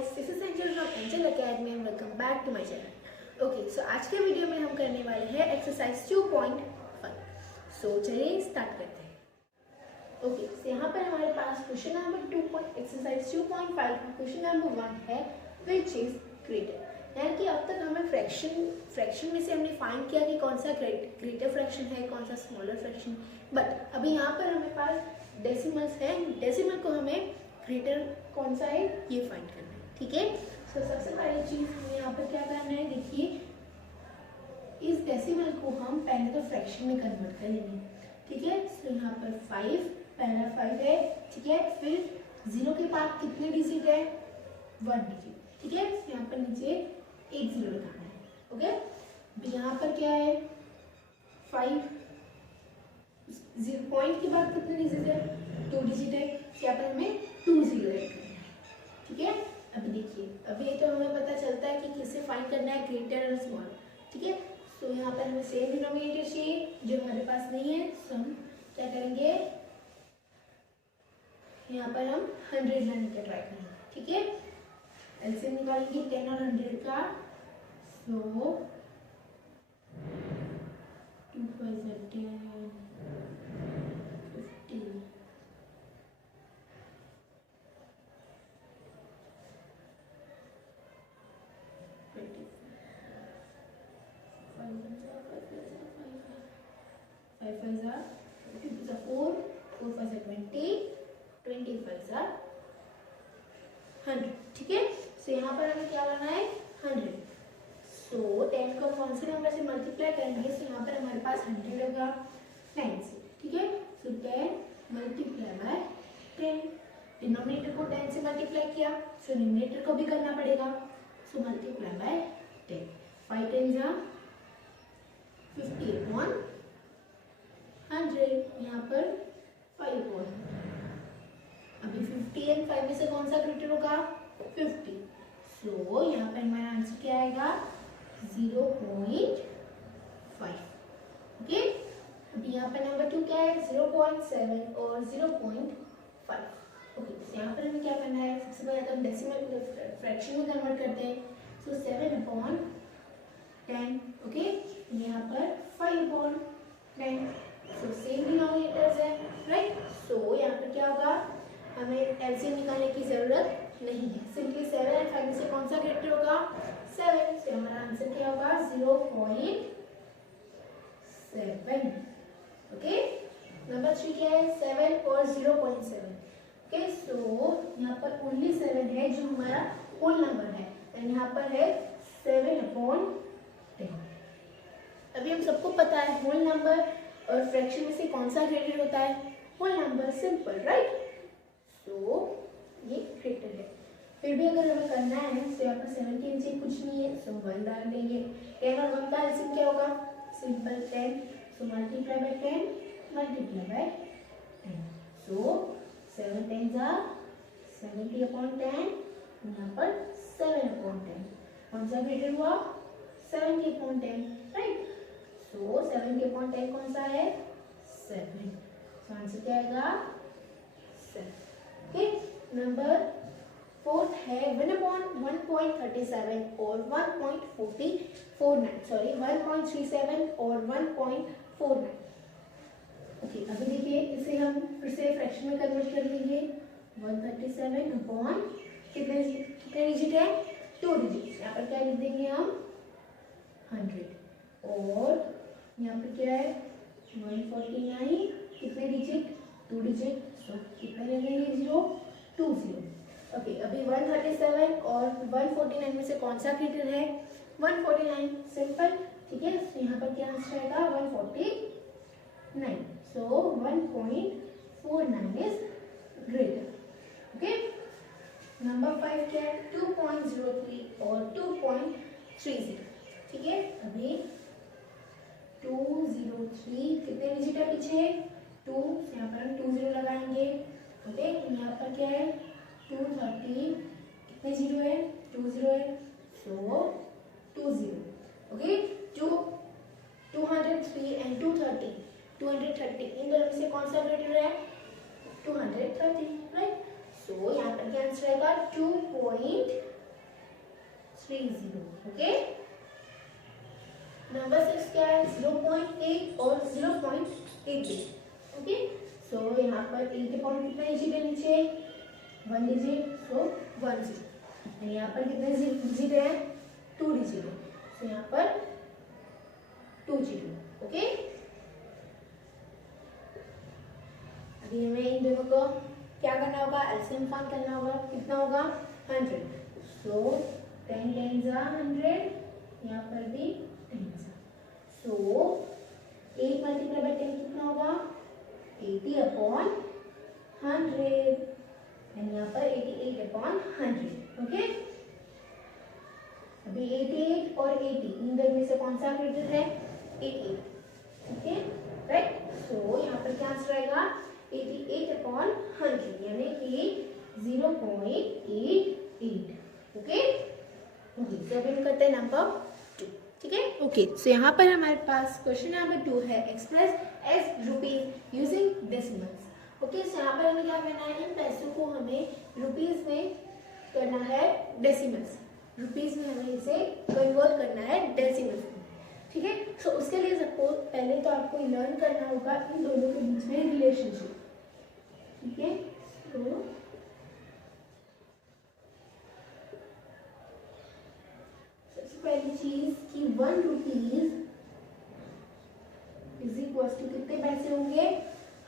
guys, this is Angel from Angel Academy and welcome back to my channel. Okay, so आज के video में हम करने वाले हैं एक्सरसाइज 2.5. So चलिए स्टार्ट करते हैं. Okay, so यहाँ पर हमारे पास क्वेश्चन नंबर 2 एक्सरसाइज 2.5 का क्वेश्चन नंबर 1 है which is greater. यानी कि अब तक हमें फ्रैक्शन में से हमने फाइंड किया कि कौन सा ग्रेटर फ्रैक्शन है, कौन सा स्मॉलर फ्रैक्शन. बट अभी यहाँ पर हमारे पास डेसिमल्स है, डेसिमल को हमें ग्रेटर कौन सा है ये फाइंड करना है. ठीक है. सो सबसे पहली चीज हमें यहाँ पर क्या करना है, देखिए इस डेसिमल को हम पहले तो फ्रैक्शन में कन्वर्ट कर लेंगे. ठीक है. सो यहाँ पर 5 पहला 5 है. ठीक है. फिर 0 के बाद कितने डिजिट है, 1 डिजिट. ठीक है. यहाँ पर नीचे एक 0 लगाना है. ओके. अभी यहाँ पर क्या है 5 पॉइंट के बाद कितने डिजिट है, 2 डिजिट है. यहाँ पर हमें 2 0 ऐड करना है. ठीक है. अभी देखिए अभी तो हमें पता चलता है कि किससे फाइंड करना है, ग्रेटर और स्मॉल. ठीक है. सो यहाँ पर हमें सेम डिनोमिनेटर चाहिए जो हमारे पास नहीं है. सो हम क्या करेंगे, यहाँ पर हम 100 लाने का ट्राई करेंगे. ठीक है. एलसीएम निकालेंगे 10 और 100 का. सो 2 5 10 50 5 5 are 2 to the 4 4 5 are 20 20 5 are 100. ठीक है. सो यहाँ पर हमें क्या करना है 100. सो 10 को कौन से नंबर से मल्टीप्लाई करेंगे. सो यहाँ पर हमारे पास 100 होगा 9 से. ठीक है. सो 10 मल्टीप्लाई बाय 10. डिनोमिनेटर को 10 से मल्टीप्लाई किया, सो न्यूमरेटर को भी करना पड़ेगा. So multiply by 10. 5 10 जा 50 अपॉन 100. यहाँ पर 5 अपॉन. अभी 50 एंड 5 में से कौन सा ग्रेटर होगा, 50. सो यहाँ पर हमारा आंसर क्या आएगा 0.5. ओके. अभी यहाँ पर नंबर 2 क्या है 0.7 और 0.5. ओके. यहाँ पर हमें क्या करना है, सबसे पहले तो हम डेसिमल फ्रैक्शन में कन्वर्ट करते हैं. सो 7 अपॉन 10. ओके. यहाँ पर 5 अपॉन 10. सो सेम डिनोमिनेटर्स है, राइट. सो यहाँ पर क्या होगा, हमें एलसीएम निकालने की जरूरत नहीं है. सिंपली 7 एंड 5 में से कौन सा ग्रेटर होगा, 7. से हमारा आंसर क्या होगा 0.7. ओके. नंबर 3 क्या है 7 और 0.7. ओके. सो यहाँ पर ओनली 7 है जो हमारा होल नंबर है, एंड यहाँ पर है 7 अपॉन 10. अभी हम सबको पता है होल नंबर और फ्रैक्शन में से कौन सा ग्रेटर होता है, whole number. Simple, right. So ये ग्रेटर है. फिर भी अगर हमें करना है, तो यहाँ पर 7 के नीचे कुछ नहीं है, सो 1 डाल देंगे. 10 और 1 का एलसीएम क्या होगा, simple 10. So multiply by 10 multiply by 10. सो 7 10 जा 70 अपॉन 10. यहाँ पर 7 अपॉन 10. कौन सा ग्रेटर हुआ, 70 अपॉन 10, राइट. सो 70 अपॉन 10 कौन सा है, 7. सो आंसर क्या आएगा 7. ओके. नंबर 4 है 1 अपॉन 1.37 और 1.49. सॉरी 1.37 और 1.49. ओके. अभी देखिए इसे हम फिर से फ्रैक्शन में कन्वर्ट कर लेंगे. 137 अपॉन कितने डिजिट है, 2 डिजिट. यहाँ पर क्या लिख देंगे हम 100. और यहाँ पर क्या है 149 कितने डिजिट, 2 डिजिट. सो कितने लगेंगे 0 2 0. ओके. अभी 137 और 149 में से कौन सा ग्रेटर है, 149. सिंपल. ठीक है. सो यहाँ पर क्या आंसर आएगा 149. सो 1.49 इज ग्रेटर. ओके. नंबर 5 क्या है 2.03 और 2.30. ठीक है. अभी 203 कितने डिजिट है पीछे, 2. यहाँ पर हम 2 0 लगाएंगे. ओके. यहाँ पर क्या है 230 कितने 0 है, 2 0 है. सो 2 0. ओके. 203 एंड 230 230 इन दोनों में से कौन सा ग्रेटर है, 230, राइट. सो यहाँ पर क्या आंसर आएगा 2.30. ओके, नंबर 6 क्या है 0.8 और 0.88. ओके, सो यहाँ पर 8 के पॉइंट कितना डिजिट है नीचे 1 डिजिट, सो 1 0. यहाँ पर कितने डिजिट है 2 डिजिट है, सो यहाँ पर 2 0. ओके, अभी हमें इन दोनों को क्या करना होगा एलसीएम फाइंड करना होगा. कितना होगा 100. सो 10 10 100, यहाँ पर भी 10. सो 8 मल्टीप्लाई बाय 10 कितना होगा 80/100 एंड यहाँ पर 88/100. ओके, अभी 88 और 80 इन दोनों में से कौन सा ग्रेटर है 88. Okay, right. सो यहाँ पर क्या आंसर आएगा 88/100 यानी कि 0.88. ओके, तो अभी हम करते हैं नंबर 2. ठीक है. ओके, सो यहाँ पर हमारे पास क्वेश्चन नंबर 2 है express as rupees using decimals. Okay, so यहाँ पर हमें क्या करना है इन पैसों को हमें रुपीज में करना है डेसिमल्स. रुपीज में हमें इसे कन्वर्ट करना है डेसिमल्स में. ठीक है. सो उसके लिए सपोज पहले तो आपको लर्न करना होगा इन दोनों के बीच में रिलेशनशिप. ठीक है. तो सबसे पहली चीज कि 1 रुपीज इज इक्वल टू कितने पैसे होंगे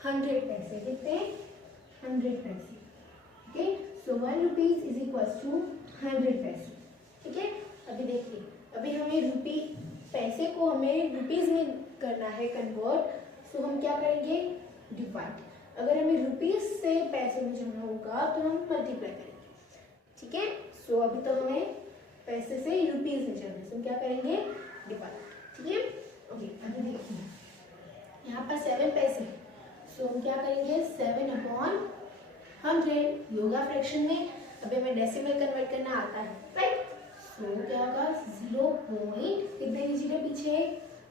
100 पैसे. कितने 100 पैसे. Okay, so 1 rupees is equal to 100 paise. ठीक है. अभी देखिए, अभी हमें रुपी पैसे को हमें रुपीज में करना है कन्वर्ट. सो हम क्या करेंगे डिवाइड. अगर हमें रुपीज से पैसे में जाना होगा तो हम मल्टीप्लाई करेंगे. ठीक है. सो अभी तो हमें पैसे से रुपीज में जाना है, तो हम क्या करेंगे डिवाइड. ठीक है. ओके, अभी देखिए यहाँ पर 7 पैसे. सो हम क्या करेंगे 7/100 योगा फ्रैक्शन में. अभी हमें डेसिमल कन्वर्ट करना आता है, राइट. सो क्या होगा 0 पॉइंट कितने डिजिट है पीछे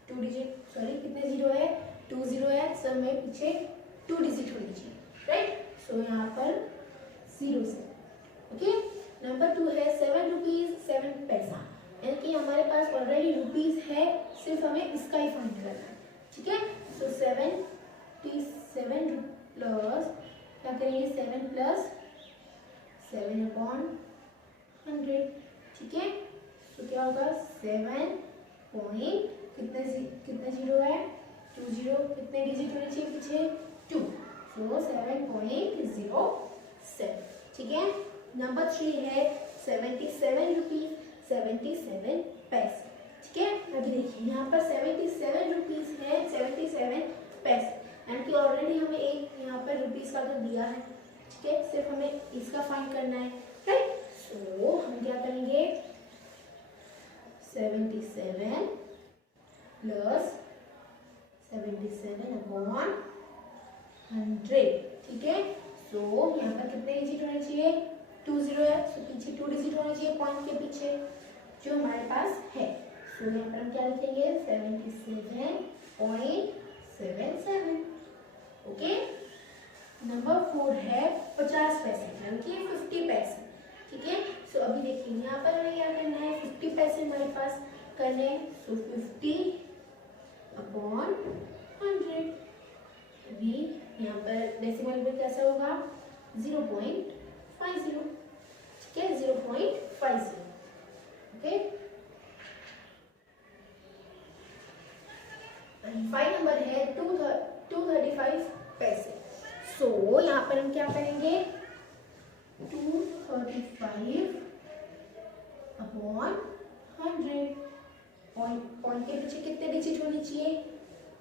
2 डिजिट. सॉरी, कितने 0 है 2 0 है. सब में पीछे 2 डिजिट होनी चाहिए, राइट. सो यहाँ पर 0 से. ओके, नंबर 2 है 7 रुपीज 7 पैसा. यानी कि हमारे पास ऑलरेडी रुपीज है, सिर्फ हमें इसका ही फाइंड करना है. ठीक है. सो 77 प्लस क्या करेंगे 7 प्लस 7/100. ठीक है. तो क्या होगा 7 पॉइंट कितने 0 है 2 0. कितने डिजिट होने चाहिए पीछे 2. सो 7.07. ठीक है. नंबर 3 है 77 रुपीज 77 पैसे. ठीक है. अभी देखिए यहाँ पर 77 रुपीज है 77 पैसे. यानी कि ऑलरेडी हमें एक यहाँ पर रुपीज का तो दिया है. ठीक है. सिर्फ हमें इसका फाइंड करना है, राइट. सो हम क्या करेंगे 77 प्लस 77/100. ठीक है. सो यहाँ पर कितने डिजिट होने चाहिए 2 0 है. सो पीछे 2 डिजिट होने चाहिए पॉइंट के पीछे जो हमारे पास है. सो यहाँ पर हम क्या लिखेंगे 77.77. ओके. नंबर 4 है 50 पैसे यानी कि 50 पैसे. ठीक है. सो अभी देखिए यहाँ पर हमें क्या करना है 50 पैसे हमारे पास करने. सो 50/100. अभी यहाँ पर डेसिमल में कैसा होगा 0.50. ठीक है 0.50. ओके. 5 नंबर है 235 पैसे. सो यहाँ पर हम क्या करेंगे 235/100. पॉइंट के पीछे कितने डिजिट होनी चाहिए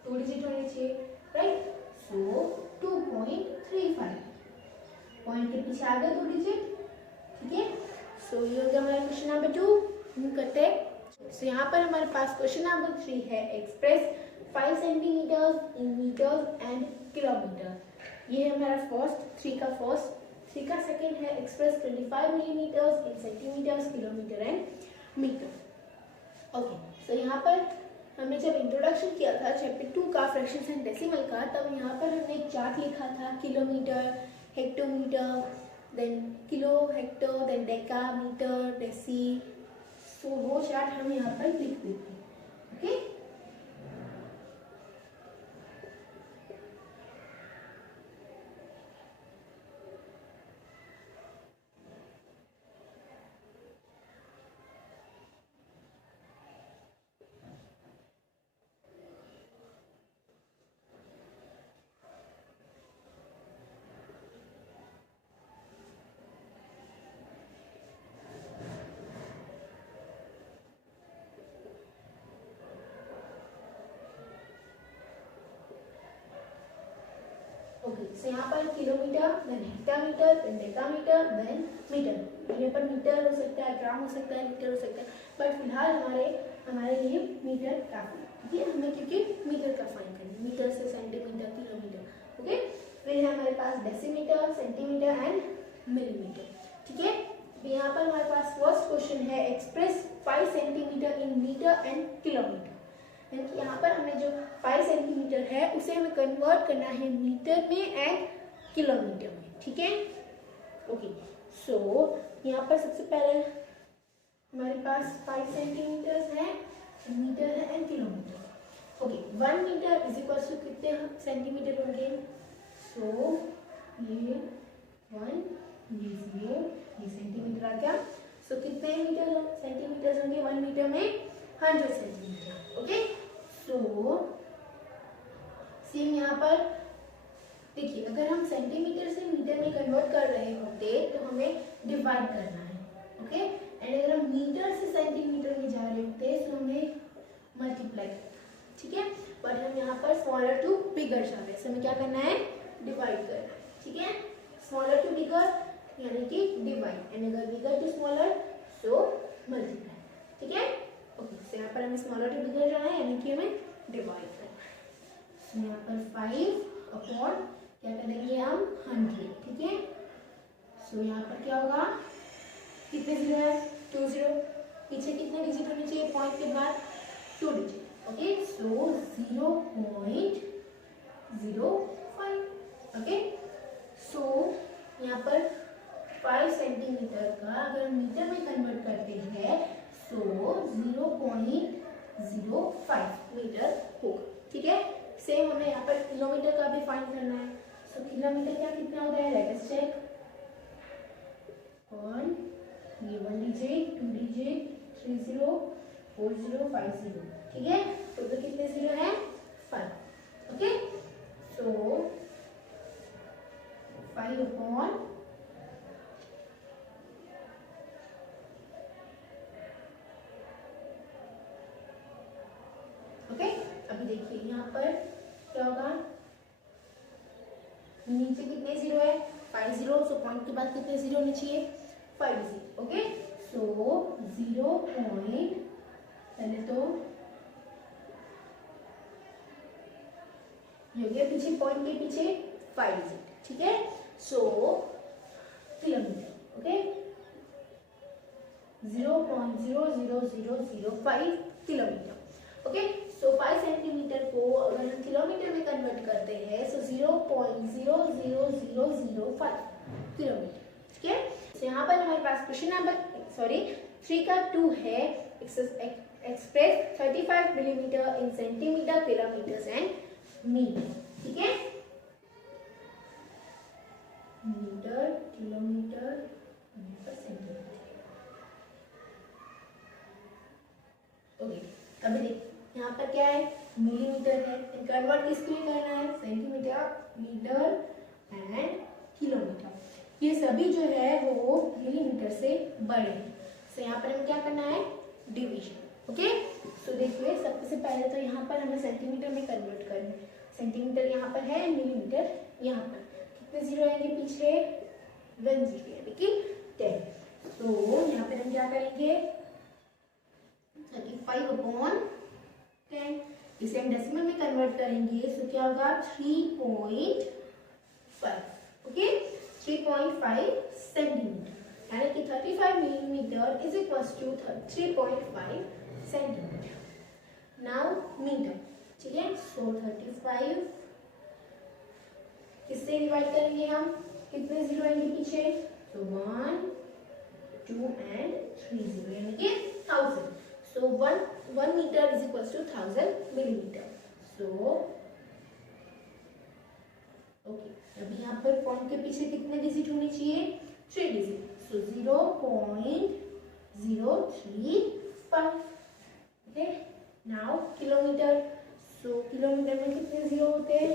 2 डिजिट होनी चाहिए, राइट. सो 2.35. पॉइंट के पीछे आ गए 2 डिजिट. ठीक है. सो ये हो गया हमारा क्वेश्चन नंबर 2. हम करते हैं. सो यहाँ पर हमारे पास क्वेश्चन नंबर 3 है express 5 centimetres in metres and kilometre. ये है हमारा फर्स्ट 3 का सेकंड है express 25 millimetres in centimetres kilometre and metre. Okay. So यहाँ पर हमने जब इंट्रोडक्शन किया था चैप्टर 2 का फ्रैक्शंस एंड डेसिमल का, तब यहाँ पर हमने एक चार्ट लिखा था kilometre, hectometre, then kilo, hecto, then deca, metre, deci. So वो चार्ट हम यहाँ पर लिख देते हैं। Okay, okay. सो यहाँ पर kilometre, then hectometre, then decametre, then metre. यहाँ पर मीटर हो सकता है, ग्राम हो सकता है, लीटर हो सकता है, बट फिलहाल हमारे लिए मीटर काफी है। ठीक है, हमें क्योंकि मीटर का फाइन करना है, मीटर से सेंटीमीटर, किलोमीटर। ओके, फिर है हमारे पास डेसीमीटर, सेंटीमीटर एंड मिलीमीटर। ठीक है, यहाँ पर हमारे पास फर्स्ट क्वेश्चन है express 5 centimetre in metre and kilometre. यानी कि यहाँ पर हमें जो 5 सेंटीमीटर है उसे हमें कन्वर्ट करना है मीटर में एंड किलोमीटर में। ठीक है, ओके। सो यहाँ पर सबसे पहले हमारे पास 5 सेंटीमीटर है, मीटर है and kilometre. Okay, 1 metre is equal to कितने सेंटीमीटर होंगे? सो ये 1, ये 0, ये सेंटीमीटर आ गया। सो कितने मीटर सेंटीमीटर होंगे 1 मीटर में? 100 सेंटीमीटर। ओके, तो सेम यहाँ पर देखिए, अगर हम सेंटीमीटर से मीटर में कन्वर्ट कर रहे होते तो हमें डिवाइड करना है। ओके, एंड अगर हम मीटर से सेंटीमीटर में जा रहे होते तो हमें मल्टीप्लाई करना। ठीक है, बट हम यहाँ पर स्मॉलर टू बिगर जा रहे हैं, हमें क्या करना है? डिवाइड करना है। ठीक है, स्मॉलर टू बिगर यानी कि डिवाइड, एंड अगर बिगर टू स्मॉलर सो मल्टीप्लाई। ठीक है, ओके। सो यहाँ पर हमें स्मॉलर टू बिगर जाना है यानी कि हमें डिवाइड करना है। सो यहाँ पर 5 अपॉन क्या करेंगे हम? 100। ठीक है, सो यहाँ पर क्या होगा? कितने जीरो है? 2 जीरो। पीछे कितने डिजिट होने चाहिए पॉइंट के बाद? 2 डिजिट। ओके, सो 0.05। ओके, सो यहाँ पर 5 सेंटीमीटर का अगर मीटर में कन्वर्ट करते हैं सो 0.05 मीटर होगा। ठीक है, सेम हमें यहाँ पर किलोमीटर का भी फाइंड करना है। सो किलोमीटर का कितना होता है? Let us check. और ये 1 डिजिट, 2 डिजिट, 3 0, 4 0, 5 0। ठीक है, तो कितने जीरो है? 5। ओके, सो 5 अपॉन देखिए यहाँ पर क्या होगा? नीचे कितने जीरो है? 5 जीरो। सो पॉइंट के बाद कितने जीरो होने चाहिए? 5 जीरो। ओके, सो 0 पॉइंट पहले तो ये हो गया, पीछे पॉइंट के पीछे 5 डिजिट। ठीक है, सो किलोमीटर। Okay, 0.00005 kilometre. ओके, सो 5 सेंटीमीटर को अगर हम किलोमीटर में कन्वर्ट करते हैं सो 0.00005 किलोमीटर। ठीक है, तो यहाँ पर हमारे पास क्वेश्चन नंबर 3 का 2 है। Express 35 millimetre in centimetre, kilometre and metre. ठीक है, मीटर, किलोमीटर, सेंटीमीटर। ओके, अभी देखिए यहाँ पर क्या है? मिलीमीटर है, कन्वर्ट किसके लिए करना है? Centimetre, metre and kilometre. ये सभी जो है वो मिलीमीटर से बड़े हैं। सो यहाँ पर हमें क्या करना है? डिवीजन। ओके, सो देखिए सबसे पहले तो यहाँ पर हमें सेंटीमीटर में कन्वर्ट करना है। सेंटीमीटर यहाँ पर है, मिलीमीटर यहाँ पर। कितने जीरो आएंगे पीछे? 1 जीरो यानी कि 10। तो यहाँ पर हम क्या करेंगे? 35 अपॉन 10। इसे हम डेसिमल में कन्वर्ट करेंगे सो क्या होगा? 3.5। ओके, 3.5 सेंटीमीटर यानी कि 35 millimetre is equal to 3.5 centimetre. Now metre. ठीक है, सो 35 किससे डिवाइड करेंगे हम? कितने जीरो आएंगे पीछे? सो 1 2 and 3 0 यानी कि 1000. So 1 meter is equals to 1000 millimeter. So okay, अभी यहाँ पर पॉइंट के पीछे कितने डिजिट होने चाहिए? 3 digit. So 0.035. Okay. Now kilometre. So kilometre में कितने जीरो होते हैं?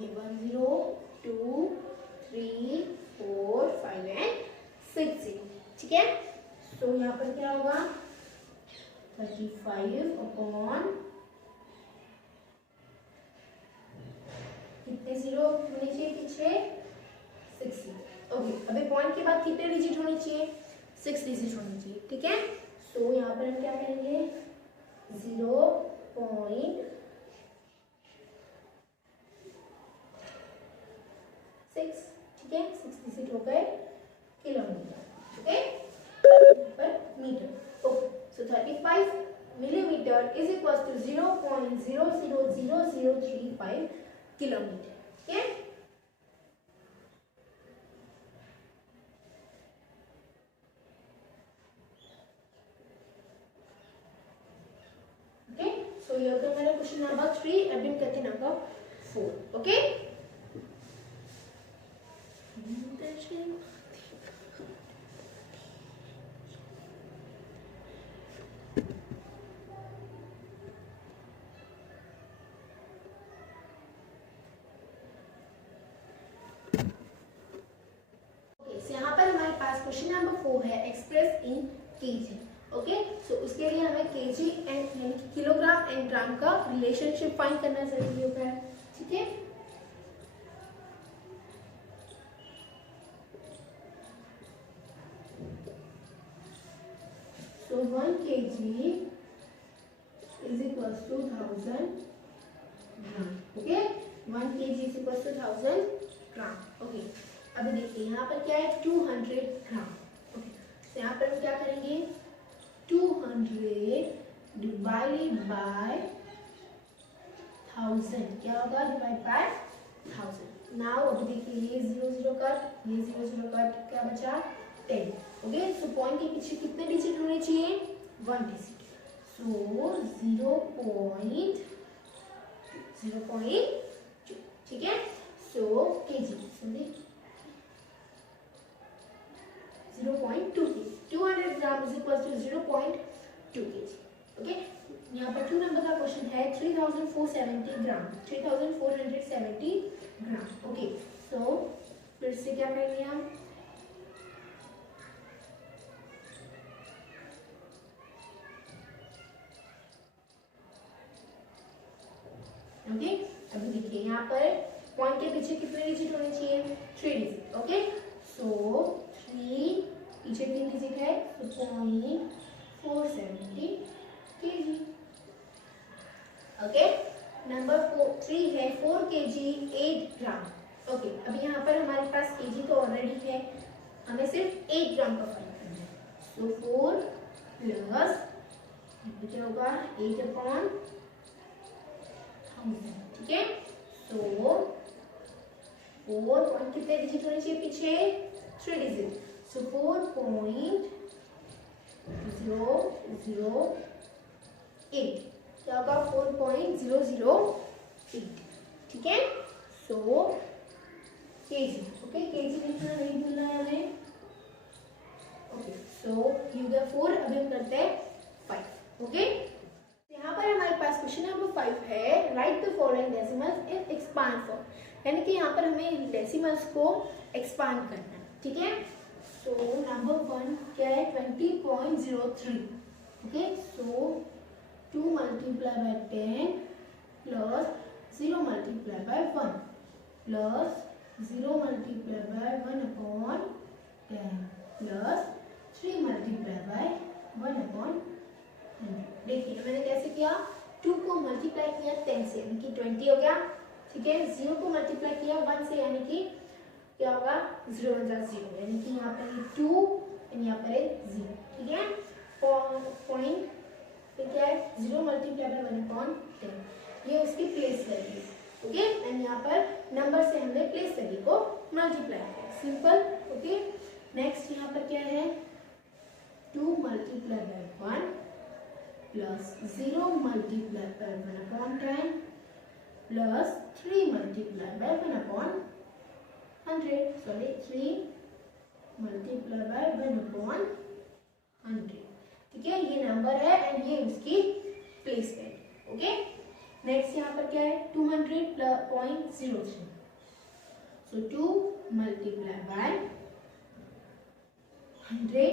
ये 1 0 2 3 4 5 and 6 0. ठीक है. So यहाँ पर क्या होगा? 35 अपॉन कितने जीरो होने चाहिए पीछे? 60. ओके. अभी पॉइंट के बाद कितने डिजिट होने चाहिए? 6 डिजिट होने चाहिए. ठीक है. सो यहाँ पर हम क्या करेंगे? 0.6. ठीक है. 6 डिजिट हो गए किलोमीटर. ओके. पर metre. Okay. So 35 millimeter is equals to 0.000035 kilometer. Okay. Okay. So ये होता है मेरा क्वेश्चन नंबर 3. अभी हम करते हैं नंबर 4. Okay. क्वेश्चन नंबर 4 है एक्सप्रेस इन केजी. ओके. सो उसके लिए हमें केजी एंड यानी कि किलोग्राम एंड ग्राम का रिलेशनशिप फाइंड करना जरूरी होता है. ठीक है. So 1 kg is equals to 1000 gram. Okay. 1 kg is equals to 1000 gram. Okay. अभी देखिए यहाँ पर क्या है? 200 ग्राम. ओके. तो यहाँ पर हम क्या करेंगे? 200 डिवाइडेड बाय 1000. क्या होगा? Divide by 1000. नाउ अभी देखिए ये 0 0 कट, ये 0 0 कट, क्या बचा? 10. ओके. सो पॉइंट के पीछे कितने डिजिट होने चाहिए? 1 डिजिट. सो 0.2. ठीक है. So KG 0.2 kg. 200 gram is equal to 0.2 kg. Okay. यहाँ पर 2 नंबर का क्वेश्चन है 3470 ग्राम. 3470 ग्राम. ओके. सो फिर से क्या करेंगे हम? ओके. अभी देखिए यहाँ पर पॉइंट के पीछे कितने डिजिट होने चाहिए? 3 डिजिट. ओके. सो 3 पीछे 3 डिजिट है तो 0.470 kg. ओके. नंबर 3 है 4 kg 8 ग्राम. ओके. अभी यहाँ पर हमारे पास kg तो ऑलरेडी है, हमें सिर्फ 8 ग्राम का फाइंड करना है. सो 4 प्लस क्या होगा? 8 अपॉन 1000. ठीक है. सो 4 पॉइंट कितने डिजिट होने चाहिए पीछे? 3 डिजिट. सो 4.008. क्या होगा? 4.008. ठीक है. So KG. ओके. केजी लिखना नहीं भूलना है हमें. ओके. सो यू गया 4. अभी हम करते हैं 5. ओके. यहाँ पर हमारे पास क्वेश्चन नंबर 5 है right the following decimals in expand form. यानी कि यहाँ पर हमें डेसिमल्स को एक्सपांड करना है. ठीक है. सो नंबर 1 क्या है? 20.03. Okay. So 2 multiply by 10 plus 0 multiply by 1 plus 0 multiply by 1 upon 10 plus 3 multiply by 1 upon 100. देखिए मैंने कैसे किया? 2 को मल्टीप्लाई किया 10 से यानी कि 20 हो गया. ठीक है. 0 को मल्टीप्लाई किया 1 से यानी कि क्या होगा? 0 1 0 यानी कि यहाँ पर 2 एंड यहाँ पर 0. ठीक है. पॉइंट फिर क्या है? 0 मल्टीप्लाई बाय 1 अपॉन 10. ये उसकी प्लेस वैल्यू. ओके. एंड यहाँ पर नंबर से हमने प्लेस वैल्यू को मल्टीप्लाई किया, सिंपल। ओके, नेक्स्ट यहाँ पर क्या है, 2 multiply by 1 plus 0 multiply by 1/10 plus 3 multiply by 1/100, sorry 3 multiply by 1/100, ठीक है, ये नंबर है एंड ये उसकी प्लेस वैल्यू। ओके, नेक्स्ट यहाँ पर क्या है, 200.03, so 2 multiply by 100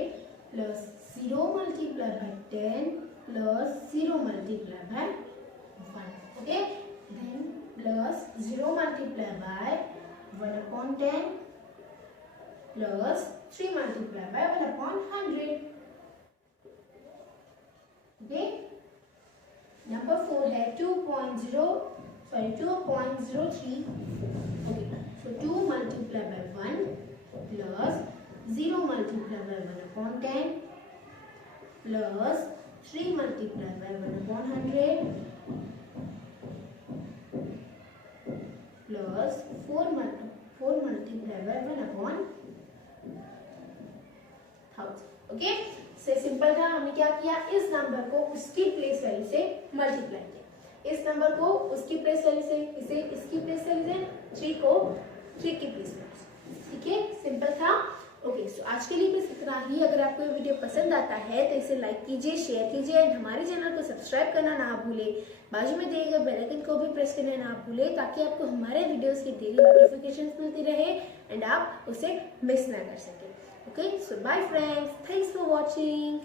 plus 0 multiply by 10 plus 0 multiply by 1, okay, then plus 0 multiply by 1/10 plus 3 multiply by 1/100, okay. Number 4 है 2.03, okay, so 2 multiply by 1 plus 0 multiply by 1/10 plus 3 multiply by 1/100 plus 4 multiply by 1/1000, okay. से simple था, हमने क्या किया, इस number को उसकी place value से मल्टीप्लाई किया, इस नंबर को उसकी प्लेस वैल्यू से, इसे इसकी प्लेस वैल्यू से, 3 को 3 की प्लेस वैल्यू से, ठीक है, सिंपल था। ओके, सो आज के लिए बस इतना ही। अगर आपको ये वीडियो पसंद आता है तो इसे लाइक कीजिए, शेयर कीजिए एंड हमारे चैनल को सब्सक्राइब करना ना भूले, बाजू में दिए गए बेल आइकन को भी प्रेस करना ना भूले, ताकि आपको हमारे वीडियोस की डेली नोटिफिकेशंस मिलती रहे एंड आप उसे मिस ना कर सके। Okay, so bye friends, thanks for watching.